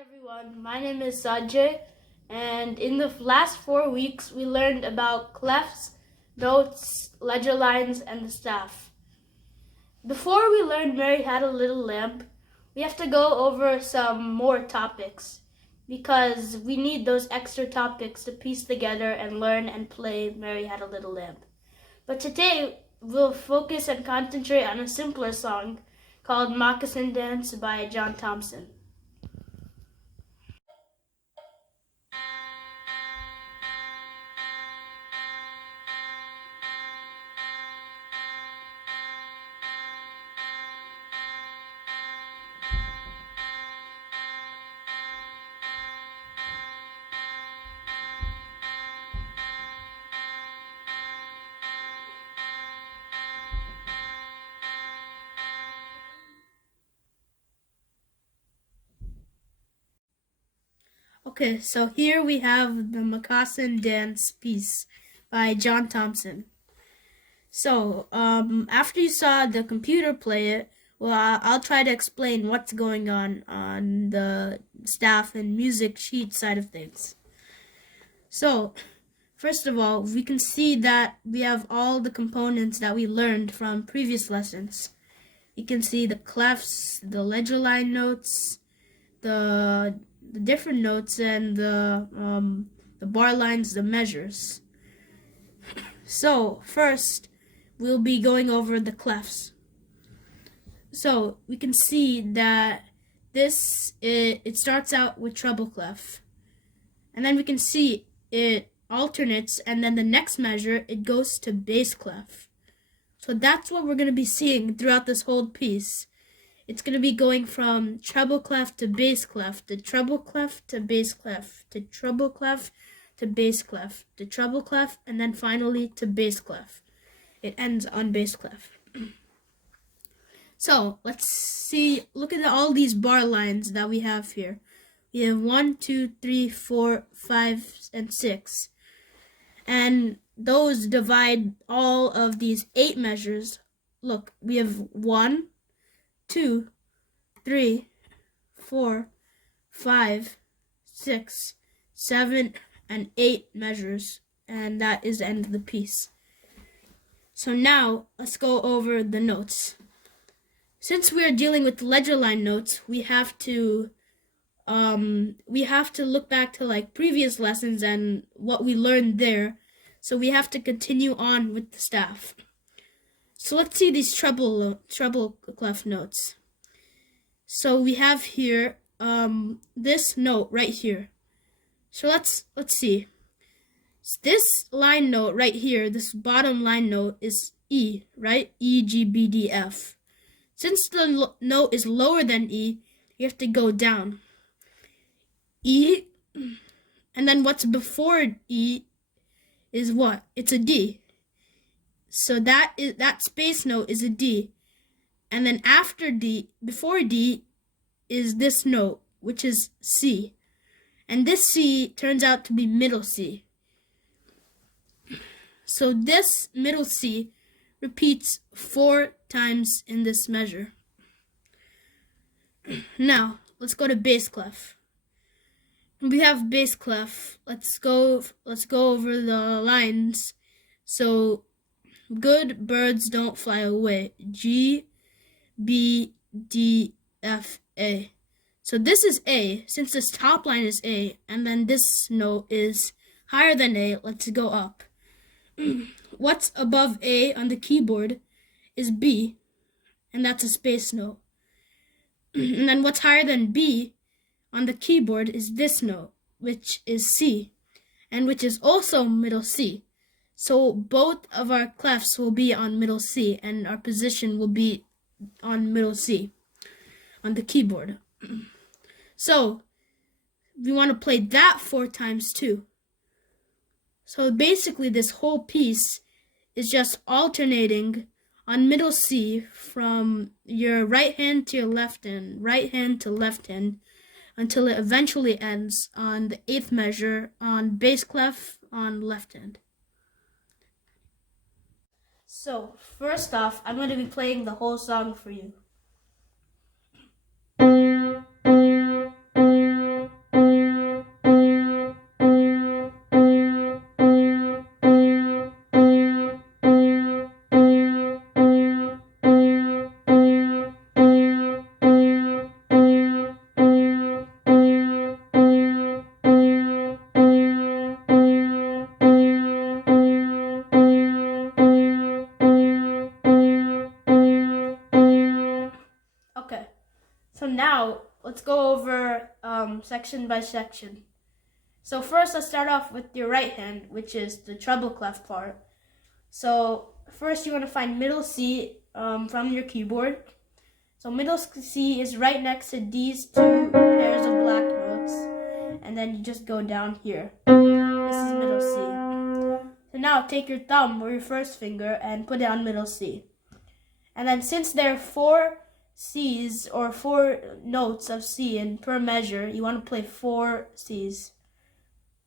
Everyone, my name is Sajay, and in the last 4 weeks we learned about clefs, notes, ledger lines, and the staff. Before we learn Mary Had a Little Lamb, we have to go over some more topics because we need those extra topics to piece together and learn and play Mary Had a Little Lamb. But today we'll focus and concentrate on a simpler song called Moccasin Dance by John Thompson. Okay, so here we have the moccasin dance piece by John Thompson. So, after you saw the computer play it, well, I'll try to explain what's going on the staff and music sheet side of things. So, first of all, we can see that we have all the components that we learned from previous lessons. You can see the clefs, the ledger line notes, the different notes, and the bar lines, the measures. So first, we'll be going over the clefs. So we can see that it starts out with treble clef, and then we can see it alternates, and then the next measure it goes to bass clef. So that's what we're going to be seeing throughout this whole piece. It's going to be going from treble clef to bass clef, to treble clef to bass clef, to treble clef to bass clef, to treble clef, and then finally to bass clef. It ends on bass clef. So let's see, look at all these bar lines that we have here. We have 1, 2, 3, 4, 5, and 6. And those divide all of these 8 measures. Look, we have 1, 2, 3, 4, 5, 6, 7, and 8 measures, and that is the end of the piece. So now let's go over the notes. Since we are dealing with ledger line notes, we have to look back to like previous lessons and what we learned there. So we have to continue on with the staff. So let's see these treble clef notes. So we have here this note right here. So let's see. This line note right here, this bottom line note is E, right? E, G, B, D, F. Since the note is lower than E, you have to go down. E, and then what's before E is what? It's a D. So that space note is a D. And then after D, before D, is this note, which is C. And this C turns out to be middle C. So this middle C repeats 4 times in this measure. Now, let's go to bass clef. We have bass clef. Let's go over the lines. So good birds don't fly away. G, B, D, F, A. So this is A, since this top line is A, and then this note is higher than A. Let's go up. What's above A on the keyboard is B, and that's a space note. And then what's higher than B on the keyboard is this note, which is C, and which is also middle C. So both of our clefs will be on middle C, and our position will be on middle C on the keyboard. So we want to play that 4 times too. So basically this whole piece is just alternating on middle C from your right hand to your left hand, right hand to left hand, until it eventually ends on the 8th measure on bass clef on left hand. So first off, I'm going to be playing the whole song for you. let's go over section by section. So first, let's start off with your right hand, which is the treble clef part. So first, you want to find middle C from your keyboard. So middle C is right next to these two pairs of black notes, and then you just go down here. This is middle C. So now take your thumb or your first finger and put it on middle C. And then since there are 4 C's or 4 notes of C in per measure, you want to play 4 C's.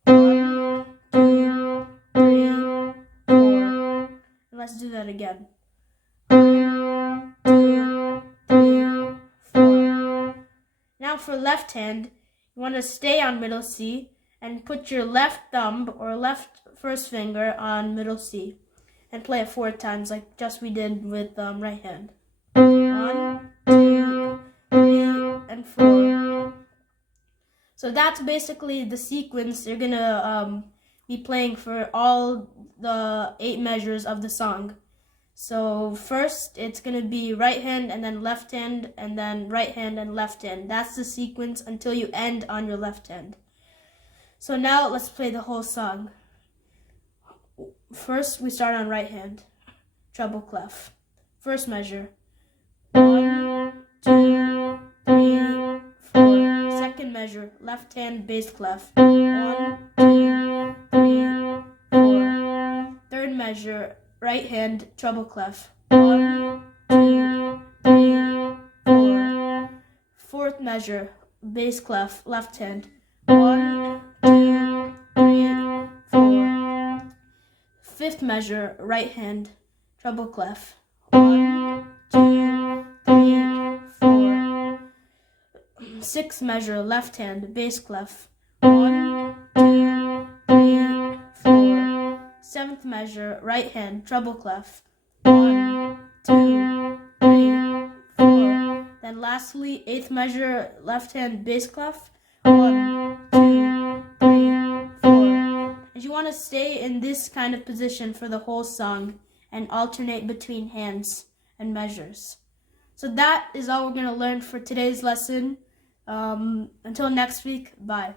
1, 2, 3, 4. And let's do that again. 1, 2, 3, 4. Now for left hand, you want to stay on middle C and put your left thumb or left first finger on middle C and play it 4 times like just we did with right hand. 1, 2, 3, and 4. So that's basically the sequence you're gonna be playing for all the 8 measures of the song. So first it's gonna be right hand and then left hand and then right hand and left hand. That's the sequence until you end on your left hand. So now let's play the whole song. First we start on right hand, treble clef. First measure. 1, 2, 3, 4. Second measure, left hand bass clef. 1, 2, 3, 4. Third measure, right hand treble clef. 1, 2, 3, 4. Fourth measure, bass clef, left hand. 1, 2, 3, 4. Fifth measure, right hand treble clef. 1, 2, 3, 4. Sixth measure, left hand bass clef. 1, 2, 3, 4. Seventh measure, right hand treble clef. 1, 2, 3, 4. Then lastly, eighth measure, left hand bass clef. 1, 2, 3, 4. And you want to stay in this kind of position for the whole song and alternate between hands and measures. So that is all we're going to learn for today's lesson. Until next week, bye.